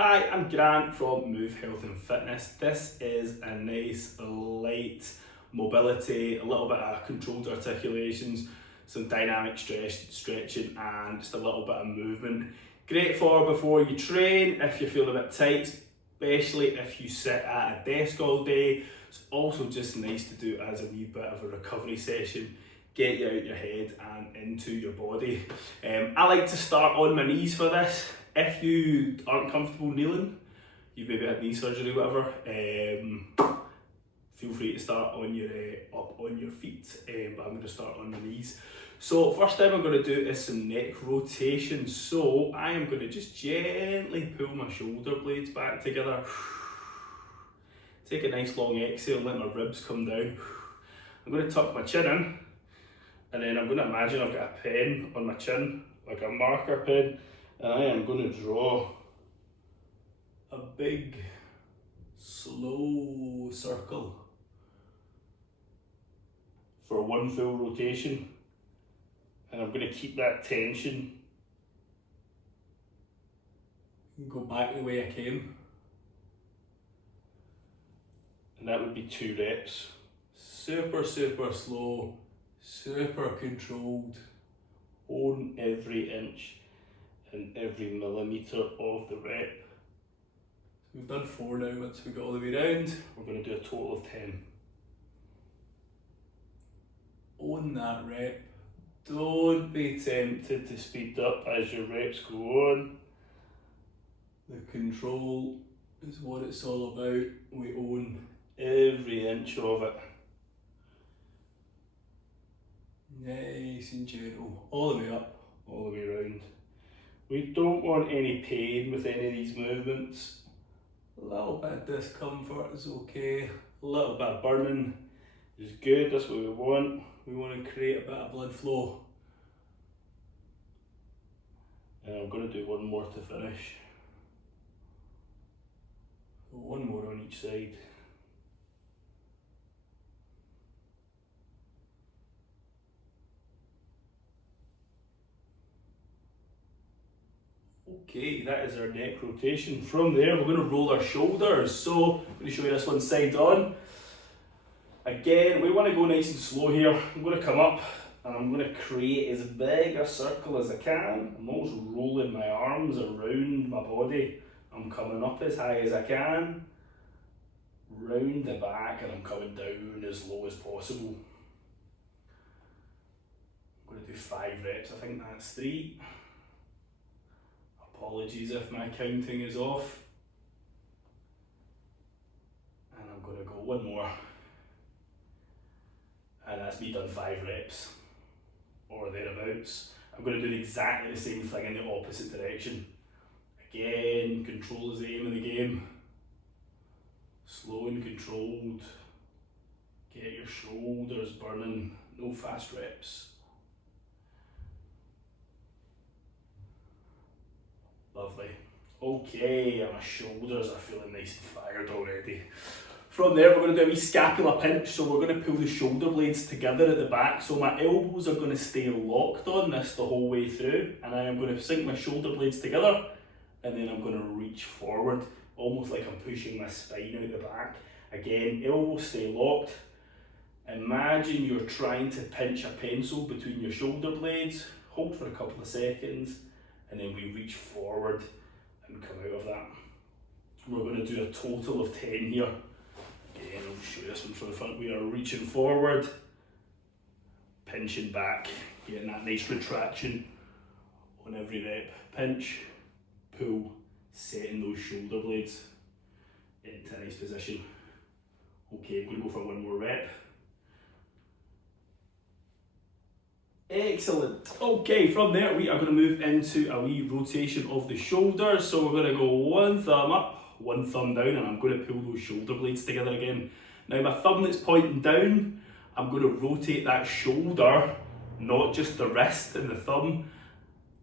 Hi, I'm Grant from Move Health and Fitness. This is a nice light mobility, a little bit of controlled articulations, some dynamic stretching and just a little bit of movement. Great for before you train if you feel a bit tight, especially if you sit at a desk all day. It's also just nice to do as a wee bit of a recovery session. Get you out your head and into your body. I like to start on my knees for this. If you aren't comfortable kneeling, you've maybe had knee surgery or whatever, feel free to start on your up on your feet, but I'm going to start on the knees. So first thing I'm going to do is some neck rotation. So I am going to just gently pull my shoulder blades back together. Take a nice long exhale and let my ribs come down. I'm going to tuck my chin in, and then I'm going to imagine I've got a pen on my chin, like a marker pen, and I am going to draw a big, slow circle for one full rotation. And I'm going to keep that tension and go back the way I came. And that would be 2 reps. Super slow, super controlled. Own every inch and every millimetre of the rep. We've done 4 now. Once we go all the way around, we're going to do a total of 10. Own that rep. Don't be tempted to speed up as your reps go on. The control is what it's all about. We own every inch of it. Nice and gentle, all the way up, all the way around. We don't want any pain with any of these movements. A little bit of discomfort is okay. A little bit of burning is good, that's what we want. We want to create a bit of blood flow. And I'm going to do one more to finish. One more on each side. Okay, that is our neck rotation. From there, we're going to roll our shoulders. So, I'm going to show you this one side on. Again, we want to go nice and slow here. I'm going to come up and I'm going to create as big a circle as I can. I'm almost rolling my arms around my body. I'm coming up as high as I can, round the back, and I'm coming down as low as possible. I'm going to do 5 reps. I think that's 3. Apologies if my counting is off. And I'm going to go one more. And that's me done 5 reps or thereabouts. I'm going to do exactly the same thing in the opposite direction. Again, control is the aim of the game. Slow and controlled. Get your shoulders burning. No fast reps. Lovely. Okay, and my shoulders are feeling nice and fired already. From there, we're going to do a wee scapula pinch, so we're going to pull the shoulder blades together at the back. So my elbows are going to stay locked on this the whole way through, and I am going to sink my shoulder blades together, and then I'm going to reach forward, almost like I'm pushing my spine out the back. Again, elbows stay locked. Imagine you're trying to pinch a pencil between your shoulder blades. Hold for a couple of seconds, and then we reach forward and come out of that. We're going to do a total of 10 here. Again, I'll show you this one from the front. We are reaching forward, pinching back, getting that nice retraction on every rep. Pinch, pull, setting those shoulder blades into a nice position. Okay, I'm going to go for one more rep. Excellent. Okay, from there we are going to move into a wee rotation of the shoulders. So we're going to go one thumb up, one thumb down, and I'm going to pull those shoulder blades together again. Now my thumb that's pointing down, I'm going to rotate that shoulder, not just the wrist and the thumb.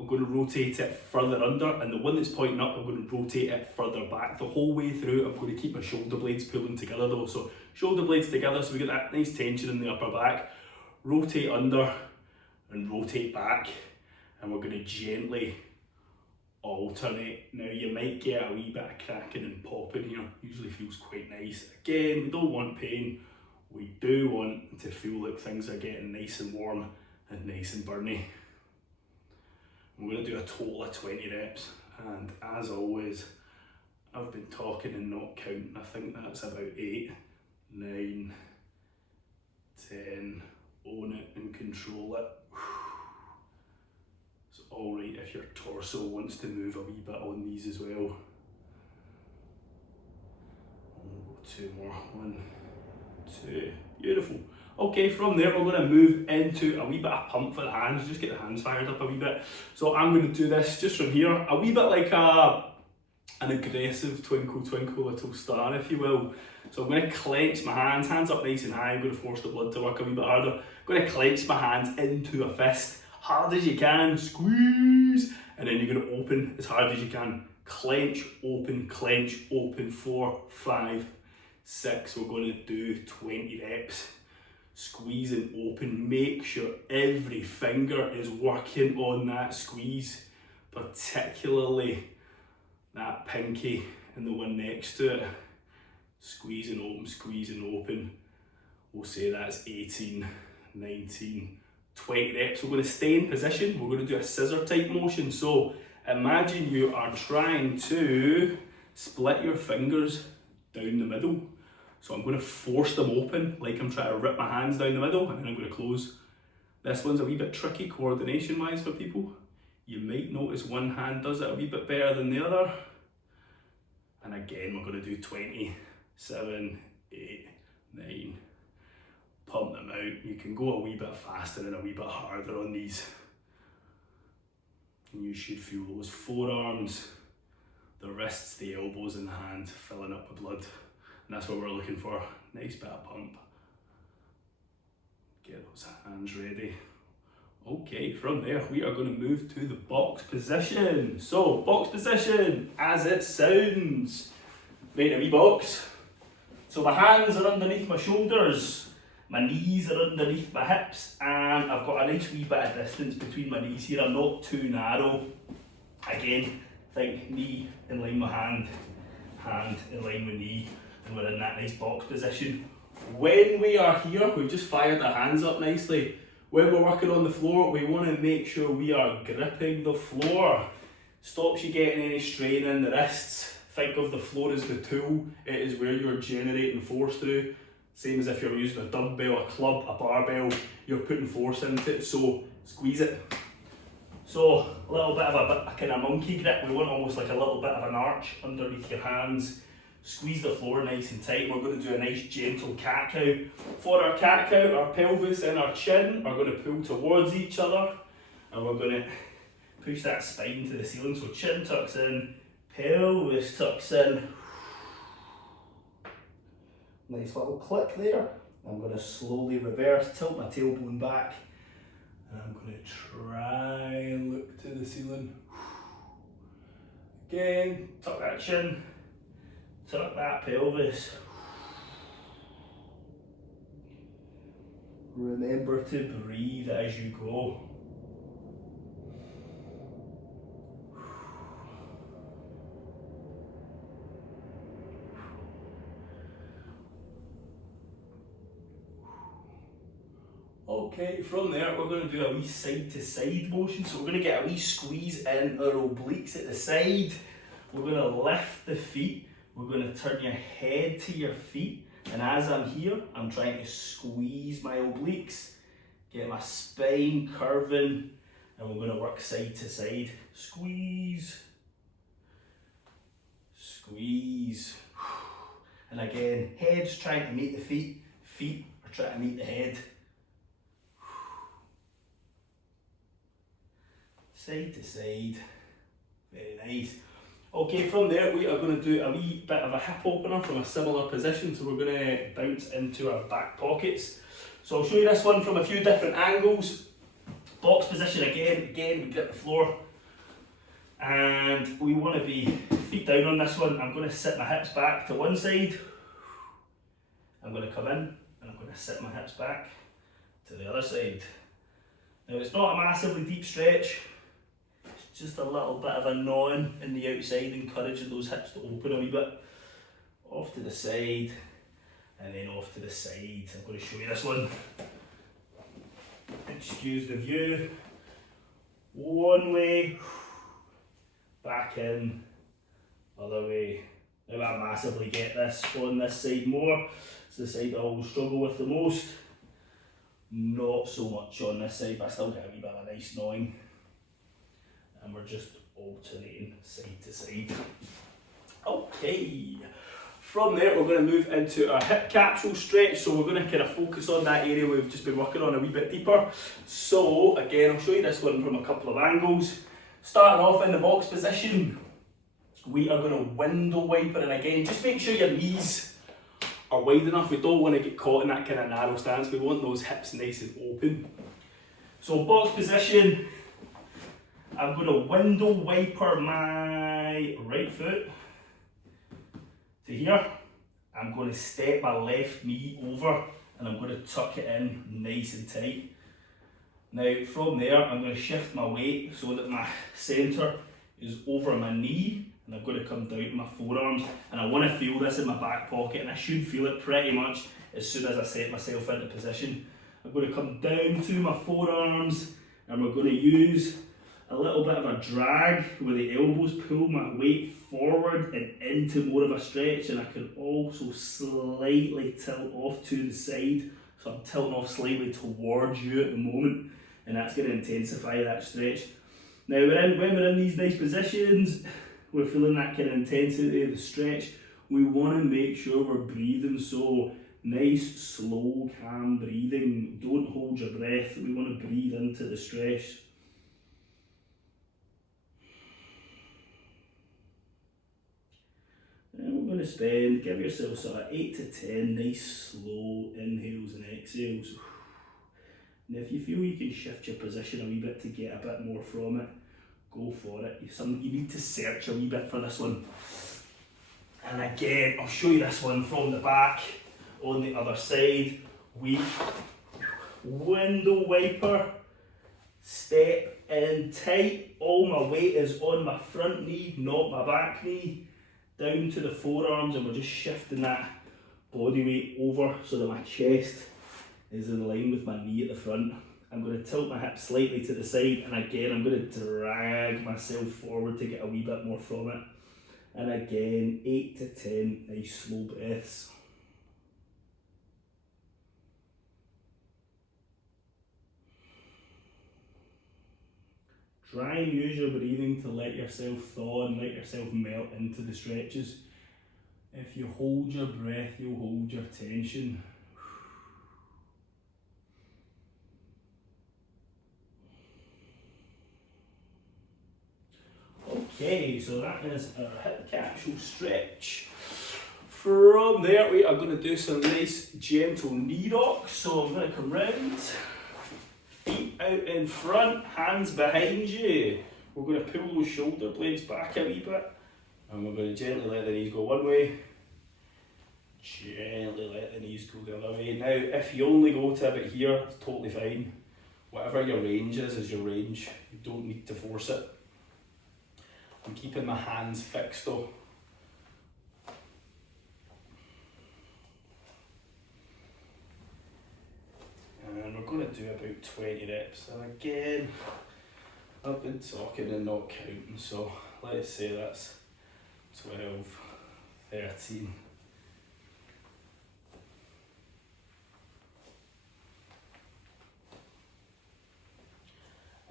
I'm going to rotate it further under, and the one that's pointing up, I'm going to rotate it further back. The whole way through, I'm going to keep my shoulder blades pulling together though. So shoulder blades together, so we get that nice tension in the upper back. Rotate under and rotate back, and we're going to gently alternate. Now you might get a wee bit of cracking and popping here, usually feels quite nice. Again, we don't want pain, we do want to feel like things are getting nice and warm and nice and burny. We're going to do a total of 20 reps, and as always, I've been talking and not counting. I think that's about 8, 9, 10, own it and control it. It's alright if your torso wants to move a wee bit on these as well. 2 more, 1, 2, beautiful. Okay, from there we're going to move into a wee bit of pump for the hands, just get the hands fired up a wee bit. So I'm going to do this just from here, a wee bit like an aggressive twinkle twinkle little star, if you will. So I'm going to clench my hands up nice and high. I'm going to force the blood to work a wee bit harder. I'm going to clench my hands into a fist, hard as you can, squeeze, and then you're going to open as hard as you can. Clench, open, 4, 5, 6. We're going to do 20 reps. Squeeze and open. Make sure every finger is working on that squeeze, particularly that pinky and the one next to it. Squeeze and open, squeeze and open. We'll say that's 18, 19, 20 reps. We're going to stay in position. We're going to do a scissor type motion. So imagine you are trying to split your fingers down the middle. So I'm going to force them open like I'm trying to rip my hands down the middle, and then I'm going to close. This one's a wee bit tricky coordination wise for people. You might notice one hand does it a wee bit better than the other. And again, we're going to do 20, 7, 8, 9. Pump them out. You can go a wee bit faster and a wee bit harder on these. And you should feel those forearms, the wrists, the elbows and the hands filling up with blood. And that's what we're looking for. Nice bit of pump. Get those hands ready. Okay, from there we are going to move to the box position. So, box position as it sounds. Made a wee box. So my hands are underneath my shoulders, my knees are underneath my hips, and I've got a nice wee bit of distance between my knees here. I'm not too narrow. Again, think knee in line with hand, hand in line with knee, and we're in that nice box position. When we are here, we've just fired our hands up nicely. When we're working on the floor, we want to make sure we are gripping the floor. Stops you getting any strain in the wrists. Think of the floor as the tool. It is where you're generating force through. Same as if you're using a dumbbell, a club, a barbell, you're putting force into it, so squeeze it. So a little bit of a kind of monkey grip. We want almost like a little bit of an arch underneath your hands. Squeeze the floor nice and tight. We're going to do a nice gentle cat cow. For our cat cow, our pelvis and our chin are going to pull towards each other, and we're going to push that spine to the ceiling. So chin tucks in, pelvis tucks in. Nice little click there. I'm going to slowly reverse, tilt my tailbone back, and I'm going to try and look to the ceiling. Again, tuck that chin. Tuck that pelvis. Remember to breathe as you go. Okay, from there we're going to do a wee side to side motion. So we're going to get a wee squeeze in our obliques at the side. We're going to lift the feet. We're going to turn your head to your feet, and as I'm here, I'm trying to squeeze my obliques, get my spine curving, and we're going to work side to side. Squeeze, squeeze, and again, head's trying to meet the feet, feet are trying to meet the head. Side to side, very nice. Okay, from there we are going to do a wee bit of a hip opener from a similar position. So we're going to bounce into our back pockets. So I'll show you this one from a few different angles. Box position again we grip the floor. And we want to be feet down on this one. I'm going to sit my hips back to one side. I'm going to come in and I'm going to sit my hips back to the other side. Now it's not a massively deep stretch. It's just a little bit of a gnawing in the outside, encouraging those hips to open a wee bit. Off to the side, and then off to the side. I'm going to show you this one. Excuse the view. One way, back in, other way. Now I massively get this on this side more. It's the side I always struggle with the most. Not so much on this side, but I still get a wee bit of a nice gnawing. And we're just alternating side to side. Okay. From there, we're going to move into our hip capsule stretch. So we're going to kind of focus on that area we've just been working on a wee bit deeper. So again, I'll show you this one from a couple of angles. Starting off in the box position, we are going to window wiper, and again, just make sure your knees are wide enough. We don't want to get caught in that kind of narrow stance. We want those hips nice and open. So box position, I'm going to window wiper my right foot to here. I'm going to step my left knee over and I'm going to tuck it in nice and tight. Now from there I'm going to shift my weight so that my centre is over my knee, and I'm going to come down to my forearms, and I want to feel this in my back pocket, and I should feel it pretty much as soon as I set myself into position. I'm going to come down to my forearms, and we're going to use a little bit of a drag where the elbows pull my weight forward and into more of a stretch, and I can also slightly tilt off to the side, so I'm tilting off slightly towards you at the moment, and that's going to intensify that stretch. Now when we're in these nice positions, we're feeling that kind of intensity of the stretch, we want to make sure we're breathing, so nice, slow, calm breathing. Don't hold your breath, we want to breathe into the stretch. And we're going to give yourself sort of 8 to 10 nice slow inhales and exhales. And if you feel you can shift your position a wee bit to get a bit more from it, go for it. You need to search a wee bit for this one. And again, I'll show you this one from the back on the other side. We window wiper, step in tight. All my weight is on my front knee, not my back knee. Down to the forearms, and we're just shifting that body weight over so that my chest is in line with my knee at the front. I'm going to tilt my hip slightly to the side, and again I'm going to drag myself forward to get a wee bit more from it. And again, 8 to 10 nice slow breaths. Try and use your breathing to let yourself thaw and let yourself melt into the stretches. If you hold your breath, you'll hold your tension. Okay, so that is our hip capsule stretch. From there, we are going to do some nice gentle knee rocks. So I'm going to come round, feet out in front, hands behind you. We're going to pull those shoulder blades back a wee bit, and we're going to gently let the knees go one way, gently let the knees go the other way. Now, if you only go to a bit here, it's totally fine. Whatever your range is your range. You don't need to force it. I'm keeping my hands fixed though. And we're going to do about 20 reps. And again, I've been talking and not counting, so let's say that's 12, 13.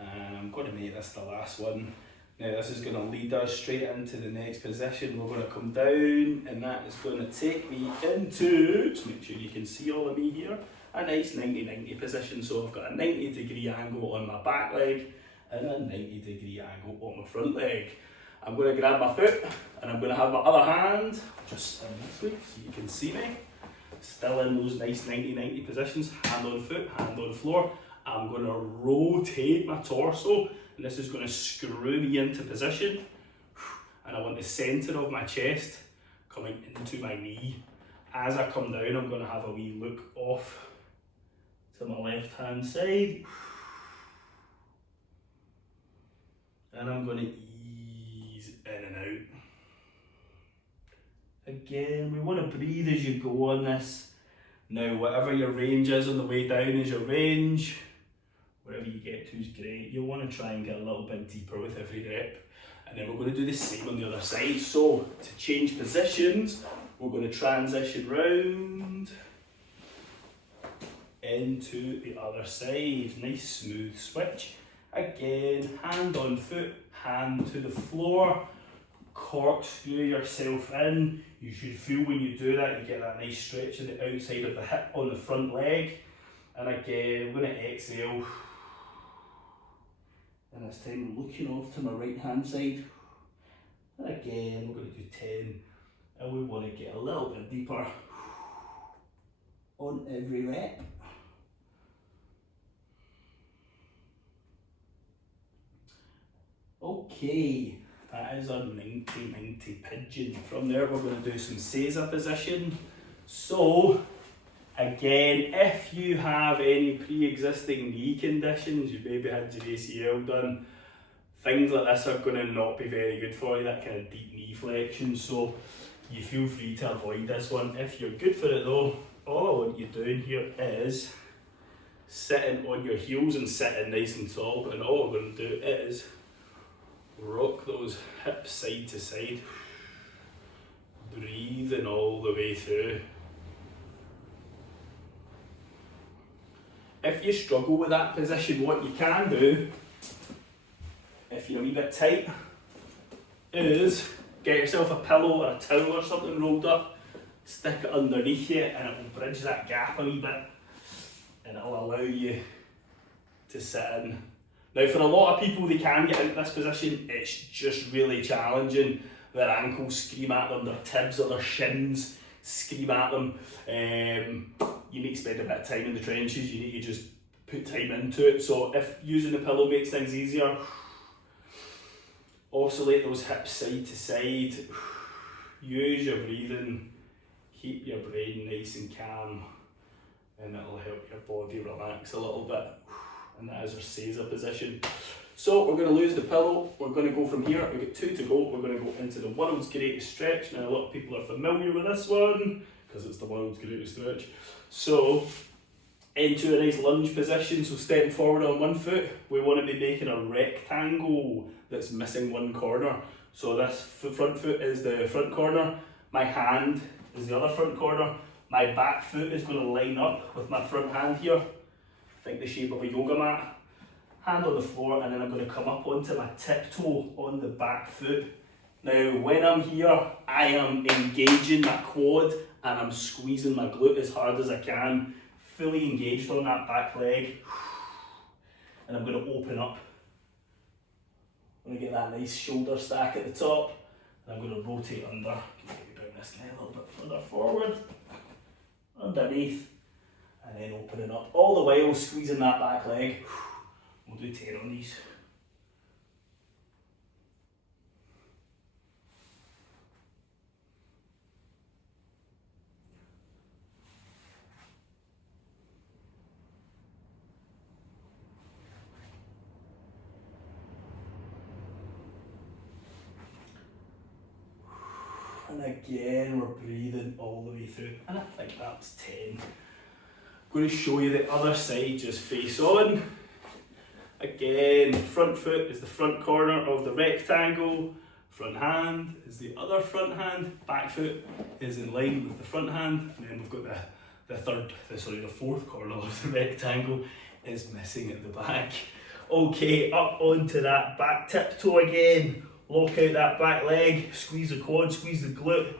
And I'm going to make this the last one. Now this is going to lead us straight into the next position. We're going to come down, and that is going to take me into, just make sure you can see all of me here, a nice 90-90 position. So I've got a 90-degree angle on my back leg and a 90-degree angle on my front leg. I'm going to grab my foot, and I'm going to have my other hand just in this way so you can see me. Still in those nice 90-90 positions, hand on foot, hand on floor. I'm going to rotate my torso, and this is going to screw me into position, and I want the centre of my chest coming into my knee. As I come down, I'm going to have a wee look off to my left hand side, and I'm going to ease in and out. Again, we want to breathe as you go on this. Now, whatever your range is on the way down is your range. Whatever you get to is great. You'll want to try and get a little bit deeper with every rep. And then we're going to do the same on the other side. So, to change positions, we're going to transition round into the other side. Nice smooth switch. Again, hand on foot, hand to the floor. Corkscrew yourself in. You should feel when you do that, you get that nice stretch in the outside of the hip on the front leg. And again, I'm going to exhale. And this time I'm looking off to my right hand side. And again, we're going to do 10. And we want to get a little bit deeper on every rep. Okay, that is our 90-90 pigeon. From there we're going to do some Seiza position. So, again, if you have any pre-existing knee conditions, you maybe had your ACL done, things like this are going to not be very good for you, that kind of deep knee flexion, so you feel free to avoid this one. If you're good for it though, all I want you doing here is sitting on your heels and sitting nice and tall, and all we're going to do is rock those hips side to side, breathing all the way through. If you struggle with that position, what you can do, if you're a wee bit tight, is get yourself a pillow or a towel or something rolled up, stick it underneath you, and it will bridge that gap a wee bit, and it will allow you to sit in. Now, for a lot of people, they can get into this position, it's just really challenging. Their ankles scream at them, their tibs or their shins scream at them. You need to spend a bit of time in the trenches, you need to just put time into it. So if using the pillow makes things easier, oscillate those hips side to side, use your breathing, keep your brain nice and calm, and it'll help your body relax a little bit. And that is our Seiza position. So we're going to lose the pillow, we're going to go from here, we've got 2 to go, we're going to go into the world's greatest stretch. Now a lot of people are familiar with this one, because it's the world's greatest stretch. So, into a nice lunge position, so stepping forward on one foot, we want to be making a rectangle that's missing one corner. So this front foot is the front corner, my hand is the other front corner, my back foot is going to line up with my front hand here. Think the shape of a yoga mat, hand on the floor, and then I'm going to come up onto my tiptoe on the back foot. Now when I'm here, I am engaging my quad and I'm squeezing my glute as hard as I can, fully engaged on that back leg, and I'm going to open up. I'm going to get that nice shoulder stack at the top, and I'm going to rotate under. Maybe bring this guy a little bit further forward, underneath, and then opening up, all the while squeezing that back leg. We'll do 10 on these. And again, we're breathing all the way through, and I think that's 10. I'm going to show you the other side, just face on. Again, front foot is the front corner of the rectangle, front hand is the other front hand, back foot is in line with the front hand, and then we've got the fourth corner of the rectangle is missing at the back. Okay, up onto that back tiptoe again, lock out that back leg, squeeze the quad, squeeze the glute.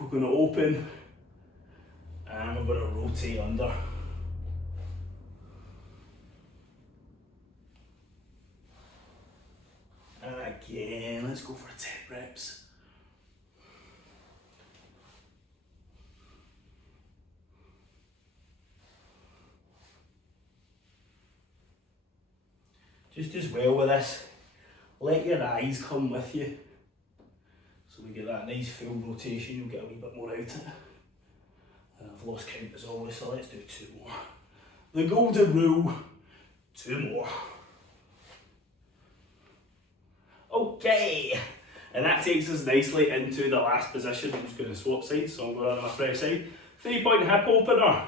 We're going to open, and we're going to rotate under. And again, let's go for 10 reps. Just as well with this, let your eyes come with you. So we get that nice full rotation, you'll get a wee bit more out of it. And I've lost count as always, so let's do 2 more. The golden rule, 2 more. Okay, and that takes us nicely into the last position. I'm just going to swap sides, so I'm going on my fresh side. 3-point hip opener.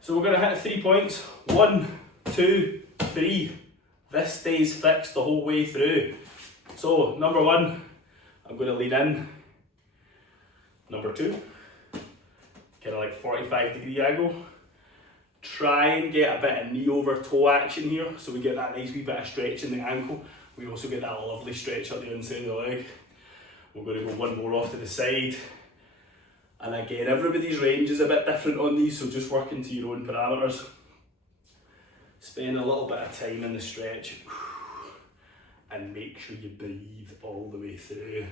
So we're going to hit 3 points. 1, 2, 3. This stays fixed the whole way through. So number 1, I'm going to lean in. Number 2, kind of like 45-degree angle. Try and get a bit of knee over toe action here, so we get that nice wee bit of stretch in the ankle. We also get that lovely stretch up the inside of the leg. We're going to go one more off to the side. And again, everybody's range is a bit different on these, so just work into your own parameters. Spend a little bit of time in the stretch and make sure you breathe all the way through.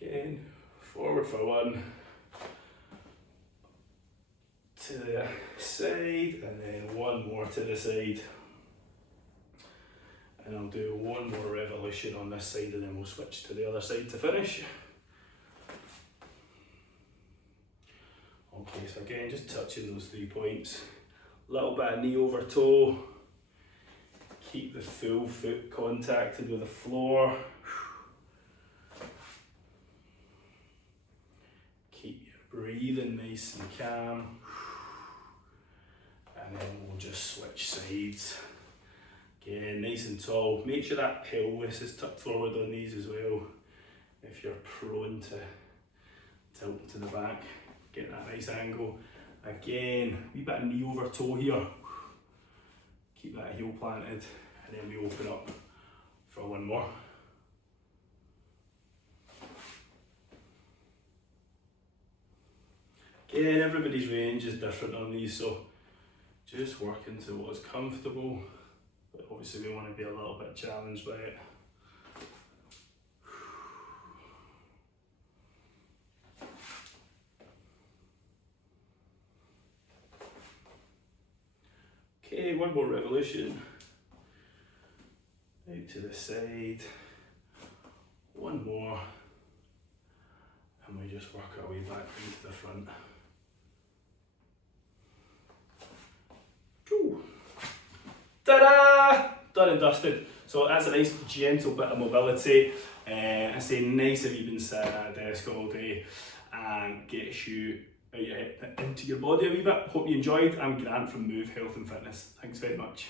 Again, forward for 1, to the side, and then 1 more to the side. And I'll do 1 more revolution on this side, and then we'll switch to the other side to finish. Okay, so again, just touching those 3 points. Little bit of knee over toe. Keep the full foot contacted with the floor. Keep your breathing nice and calm. And then we'll just switch sides. Again, nice and tall. Make sure that pelvis is tucked forward on these as well. If you're prone to tilt to the back, get that nice angle. Again, wee bit of knee over toe here. Keep that heel planted, and then we open up for 1 more. Again, everybody's range is different on these, so just work into what's comfortable, but obviously we want to be a little bit challenged by it. Okay, 1 more revolution. Out to the side. 1 more. And we just work our way back into the front. Ta-da! Done and dusted. So that's a nice gentle bit of mobility. I say nice if you've been sitting at a desk all day and gets you out your head into your body a wee bit. Hope you enjoyed. I'm Grant from Move Health and Fitness. Thanks very much.